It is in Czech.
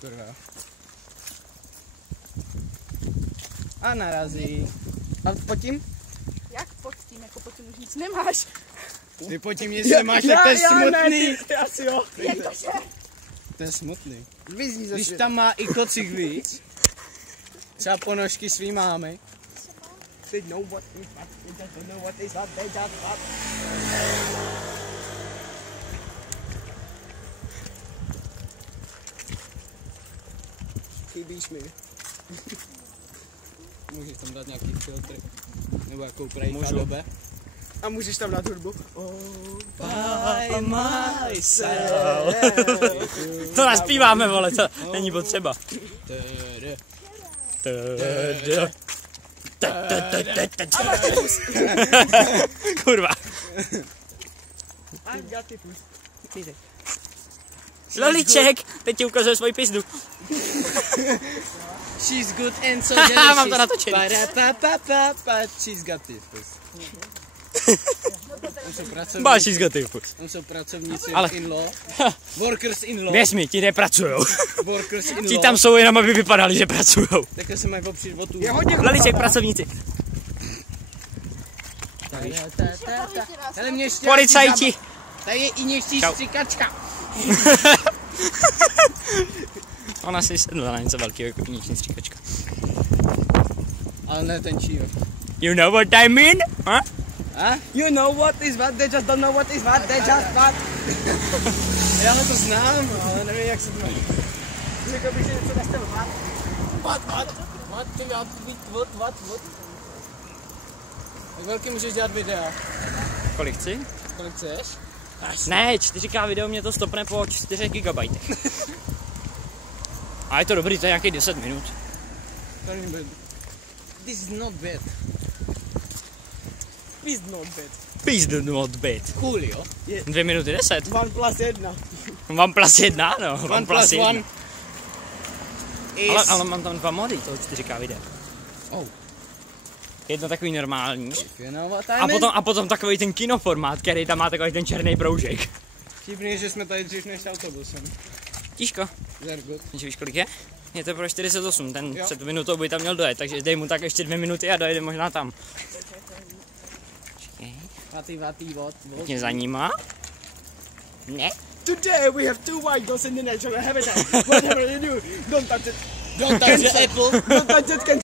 Kurva. A narazí. A pod tím? Jak pod tím? Jako pod tím už nic nemáš. Ty pod tím nic nemáš, tak to je smutný. Ty asi jo. Jakože. To je smutný. Vyzní ze Když světa. tam má i kocik víc, třeba ponožky svý mámy. They know what is what, they just don't know what is what, they just what. Chybíš mi. Můžeš tam dát nějaký filtr. Nebo jakou prají Můžu. dobe. A můžeš tam dát hudbu? By myself. To naspíváme, vole, to není potřeba. Kurva. I've got it. Loliček, teď ti ukazuje svoji pizdu. She's good and so Mám to delicious. natočený. She's got it. Báš got it. Tam jsou pracovníci Ale- in-law. Workers in-law. Věř mi, ti nepracujou. Workers in-law. Ti tam jsou jenom, aby vypadali, že pracujou. Takhle se mají opřít o tu. Je hodně Loliček, pracovníci. Hele, mě ještě Policajti. Tady je i něčí Čau. stříkačka. Ona si sedla na něco velkého, jako vnitřní stříkačka. Ale ne ten čího. You know what I mean? Huh? A? You know what is what, they just don't know what is what, they just what. Já to znám, ale nevím, jak se to jmenuje. Řekl bych, že něco nestyl what. What? Ty já to být what? Jak velký můžeš dělat videa? Kolik chci? Kolik chceš? Ne, 4K video mě to stopne po 4 GB. A je to dobrý, to je nějakých 10 minut. This is not bad. Please not bad. Please do not bad. Cool, jo? 2 minuty 10. 1+1. 1+1, no. 1+1 is... Ale mám tam 2 mody, toho 4K videa. Oh. Jedno takový normální. You know what I mean? A potom takový ten kinoformát, který tam má takový ten černý proužek. Vtipný, že jsme tady dřív než autobusem. Tížko. Very good. Víš, kolik je? Je to pro 48, ten Jo. před minutou by tam měl dojet, takže dej mu tak ještě 2 minuty a dojede možná tam. What? Mě za nima? Ne? Today we have 2 white girls in the natural habitat. Whatever you do, don't touch it. Don't touch the apple. Don't touch it, can